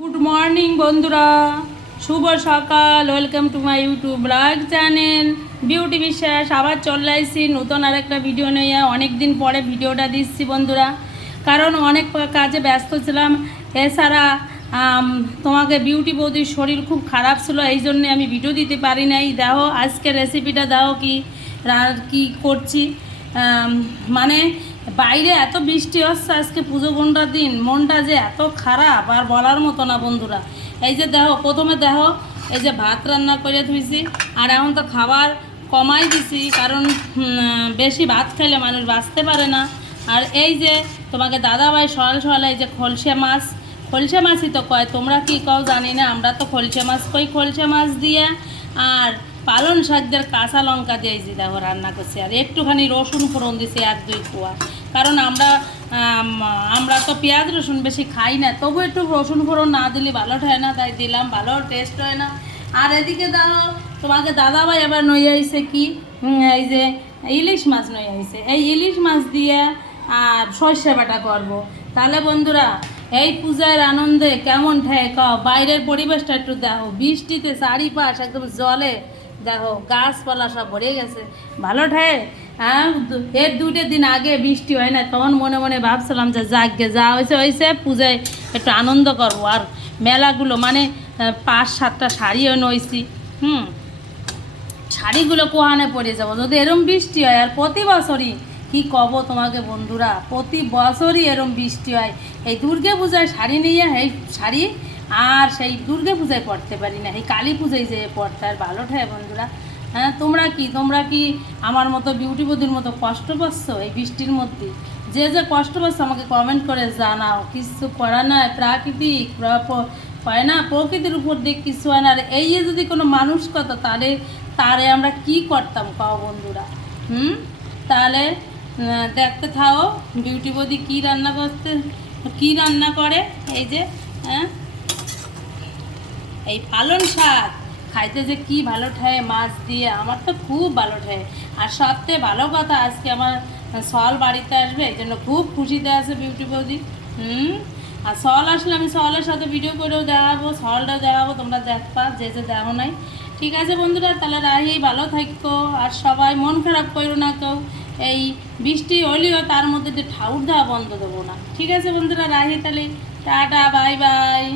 Good morning বন্ধুরা, শুভ সকাল। Welcome to my YouTube blog channel beauty বিশ্বাস। আবার চলে আসছি নতুন আরেকটা ভিডিও নিয়ে। অনেক দিন পরে ভিডিওটা দিচ্ছি বন্ধুরা, কারণ অনেক কাজে ব্যস্ত ছিলাম। এছাড়া তোমাকে বিউটি বৌদির শরীর খুব খারাপ ছিল, এই জন্যে আমি ভিডিও দিতে পারি নাই। দেখো আজকে রেসিপিটা দাও কি করছি। মানে বাইরে এত বৃষ্টি হচ্ছে আজকে পুজো ঘন্টার দিন, মনটা যে এত খারাপ আর বলার মতো না বন্ধুরা। এই যে দেখো, প্রথমে দেখো এই যে ভাত রান্না করে ধুইছি, আর এখন তো খাবার কমাই দিছি, কারণ বেশি ভাত খেলে মানুষ বাঁচতে পারে না। আর এই যে তোমাকে দাদাভাই সকাল সকাল এই যে খলসে মাছই তো কয়, তোমরা কি কও জানি না, আমরা তো খলসে মাছ কই। খলসে মাছ দিয়ে আর পালন শাকদের কাঁচা লঙ্কা দিয়ে যে দেখো রান্না করছি, আর একটুখানি রসুন ফোড়ন দিছি 1-2 কোয়া। কারণ আমরা তো পেঁয়াজ রসুন বেশি খাই না, তবু একটু রসুন ফোড়ন না দিলে ভালো হয় না, তাই দিলাম, ভালো টেস্ট হয় না। আর এদিকে দেখো তোমাকে দাদাভাই আবার নই আইছে কি, এই যে ইলিশ মাছ নই আইছে। এই ইলিশ মাছ দিয়ে আর সর্ষে বাটা করবো। তাহলে বন্ধুরা এই পূজার আনন্দে কেমন ঠেক, বাইরের পরিবেশটা একটু দেখো, বৃষ্টিতে চারিপাশ একদম জলে, দেখো গাছপালা সব ভরে গেছে, ভালো ঠেক। হ্যাঁ, এর 2 দিন আগে বৃষ্টি হয় না, তখন মনে মনে ভাবছিলাম যে যাকগে, যা হয়েছে পূজায় একটু আনন্দ করবো। আর মেলাগুলো মানে 5-7টা শাড়িও নইছি, শাড়িগুলো কোহানে পরে যাবো যদি এরম বৃষ্টি হয়। আর প্রতি বছরই কি কব তোমাকে বন্ধুরা, প্রতি বছরই এরম বৃষ্টি হয়। এই দুর্গা পূজায় শাড়ি নিয়ে এই শাড়ি আর সেই দুর্গা পূজায় পড়তে পারি না, এই কালী পূজায় যেয়ে পড়তে আর ভালো ঠায় বন্ধুরা। হ্যাঁ, তোমরা কি আমার মতো বিউটি বৌদির মতো কষ্ট পাচ্ছ এই বৃষ্টির মধ্যে? যে কষ্ট পাচ্ছ আমাকে কমেন্ট করে জানাও। কিছু করা নয়, প্রাকৃতিক হয় না, প্রকৃতির উপর দিয়ে কিছু হয় না। আর এই যদি কোনো মানুষ কত তারে আমরা কি করতাম পাও বন্ধুরা। তাহলে দেখতে থাও বিউটি বৌদি কী রান্না করে। এই যে হ্যাঁ, এই পালন শাক খাইতে যে কি ভালো ঠায় মাছ দিয়ে, আমার তো খুব ভালো ঠায়। আর সবচেয়ে ভালো কথা, আজকে আমার সল বাড়িতে আসবে, এই জন্য খুব খুশিতে আছে বিউটি বৌদি। আর সল আসলে আমি সলের সাথে ভিডিও করেও দেখাবো, সলটাও দেখাবো, তোমরা দেখবা যে দেখো নাই। ঠিক আছে বন্ধুরা, তাহলে রাহি ভালো থাকো, আর সবাই মন খারাপ করো না কেউ। এই বৃষ্টি হলেও তার মধ্যে ঠাউর দেওয়া বন্ধ দেবো না। ঠিক আছে বন্ধুরা, রাহি তাহলে, টাটা, বাই বাই।